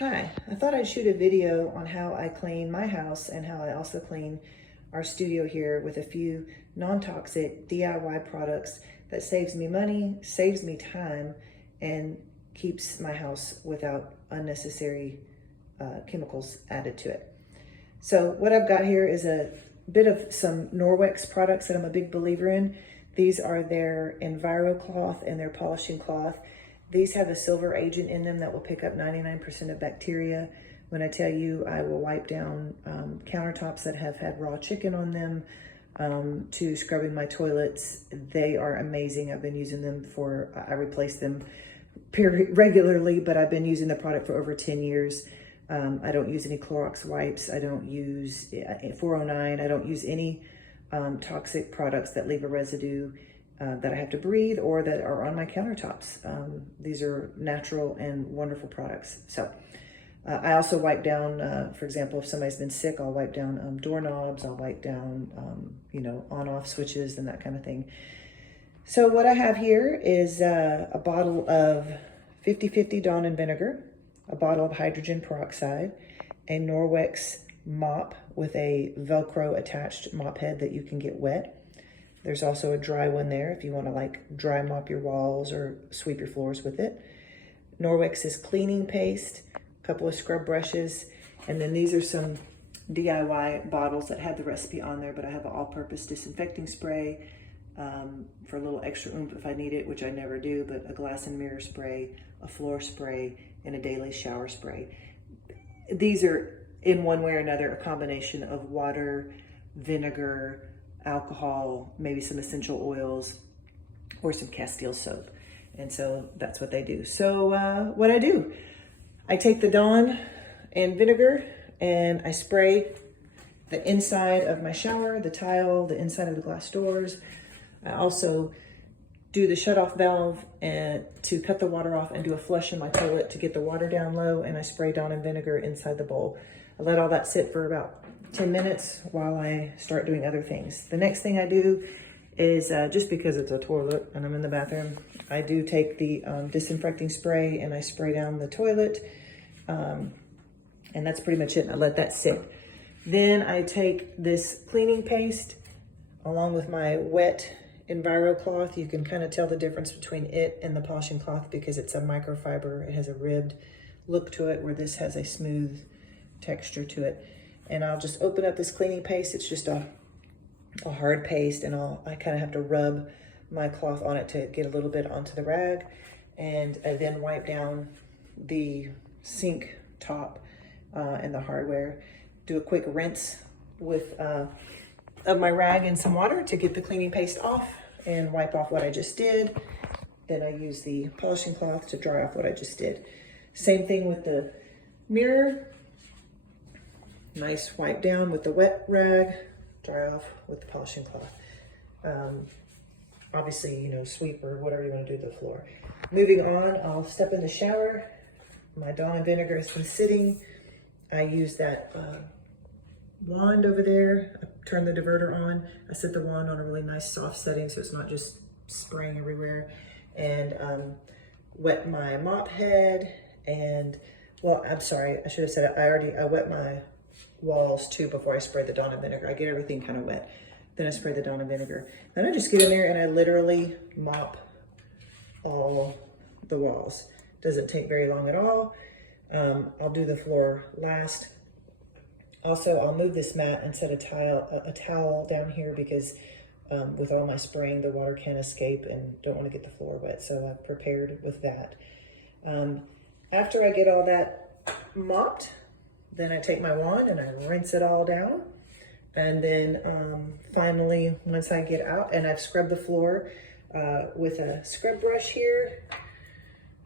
Hi, I thought I'd shoot a video on how I clean my house and how I also clean our studio here with a few non-toxic DIY products that saves me money, saves me time, and keeps my house without unnecessary chemicals added to it. So what I've got here is a bit of some Norwex products that I'm a big believer in. These are their Enviro cloth and their polishing cloth. These have a silver agent in them that will pick up 99% of bacteria. When I tell you I will wipe down countertops that have had raw chicken on them, to scrubbing my toilets, they are amazing. I've been using them I replace them regularly, but I've been using the product for over 10 years. I don't use any Clorox wipes. I don't use 409. I don't use any toxic products that leave a residue that I have to breathe or that are on my countertops. These are natural and wonderful products. So I also wipe down, for example, if somebody's been sick, I'll wipe down doorknobs, I'll wipe down, on-off switches and that kind of thing. So what I have here is a bottle of 50/50 Dawn and vinegar, a bottle of hydrogen peroxide, a Norwex mop with a Velcro attached mop head that you can get wet. There's also a dry one there if you want to like dry mop your walls or sweep your floors with it. Norwex's cleaning paste, a couple of scrub brushes, and then these are some DIY bottles that have the recipe on there, but I have an all-purpose disinfecting spray for a little extra oomph if I need it, which I never do, but a glass and mirror spray, a floor spray, and a daily shower spray. These are, in one way or another, a combination of water, vinegar, alcohol, maybe some essential oils, or some Castile soap. And so that's what they do. So what I do, I take the Dawn and vinegar and I spray the inside of my shower, the tile, the inside of the glass doors. I also do the shut-off valve and to cut the water off and do a flush in my toilet to get the water down low, and I spray Dawn and vinegar inside the bowl. I let all that sit for about 10 minutes while I start doing other things. The next thing I do is, just because it's a toilet and I'm in the bathroom, I do take the disinfecting spray and I spray down the toilet. And that's pretty much it. And I let that sit. Then I take this cleaning paste along with my wet Enviro cloth. You can kind of tell the difference between it and the polishing cloth because it's a microfiber. It has a ribbed look to it where this has a smooth texture to it. And I'll just open up this cleaning paste. It's just a hard paste, and I kind of have to rub my cloth on it to get a little bit onto the rag. And I then wipe down the sink top and the hardware. Do a quick rinse with of my rag in some water to get the cleaning paste off and wipe off what I just did. Then I use the polishing cloth to dry off what I just did. Same thing with the mirror. Nice wipe down with the wet rag, dry off with the polishing cloth. Obviously, sweep or whatever you want to do to the floor. Moving on, I'll step in the shower. My Dawn and vinegar has been sitting. I use that wand over there. I turn the diverter on. I set the wand on a really nice soft setting so it's not just spraying everywhere. And wet my mop head and, well, I'm sorry, I should have said it. I wet my walls too before I spray the Dawn and vinegar. I get everything kind of wet. Then I spray the Dawn and vinegar. Then I just get in there and I literally mop all the walls. Doesn't take very long at all. I'll do the floor last. Also, I'll move this mat and set a towel down here because with all my spraying, the water can escape and don't want to get the floor wet. So I've prepared with that. After I get all that mopped, then I take my wand and I rinse it all down. And then finally, once I get out, and I've scrubbed the floor with a scrub brush here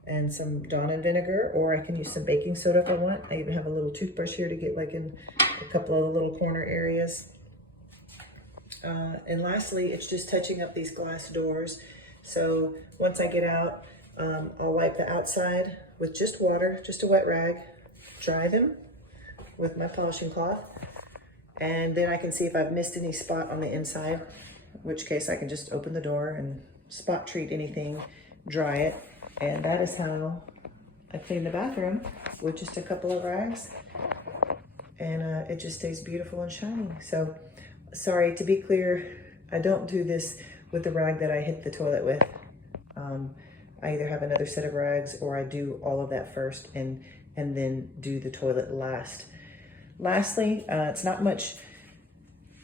and some Dawn and vinegar, or I can use some baking soda if I want. I even have a little toothbrush here to get like in a couple of little corner areas. And lastly, it's just touching up these glass doors. So once I get out, I'll wipe the outside with just water, just a wet rag, dry them with my polishing cloth, and then I can see if I've missed any spot on the inside, in which case I can just open the door and spot treat anything, dry it, and that is how I clean the bathroom with just a couple of rags, and it just stays beautiful and shiny. So, sorry, to be clear, I don't do this with the rag that I hit the toilet with. I either have another set of rags, or I do all of that first and then do the toilet last. Lastly, it's not much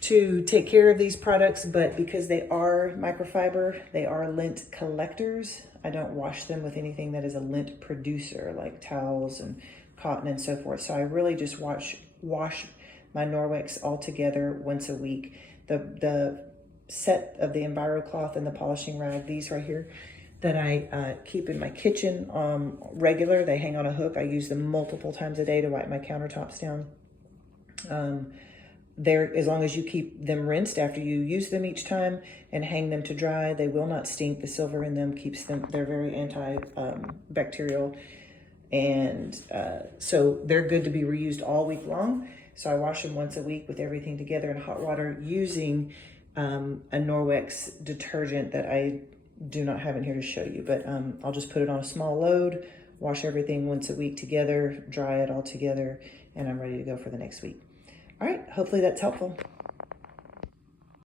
to take care of these products, but because they are microfiber, they are lint collectors. I don't wash them with anything that is a lint producer, like towels and cotton and so forth. So I really just wash my Norwex all together once a week. The set of the EnviroCloth and the polishing rag, these right here, that I keep in my kitchen regular. They hang on a hook. I use them multiple times a day to wipe my countertops down. As long as you keep them rinsed after you use them each time and hang them to dry, they will not stink. The silver in them keeps them, they're very antibacterial. And so they're good to be reused all week long. So I wash them once a week with everything together in hot water using a Norwex detergent that I do not have in here to show you, but I'll just put it on a small load, wash everything once a week together, dry it all together, and I'm ready to go for the next week. All right, hopefully that's helpful.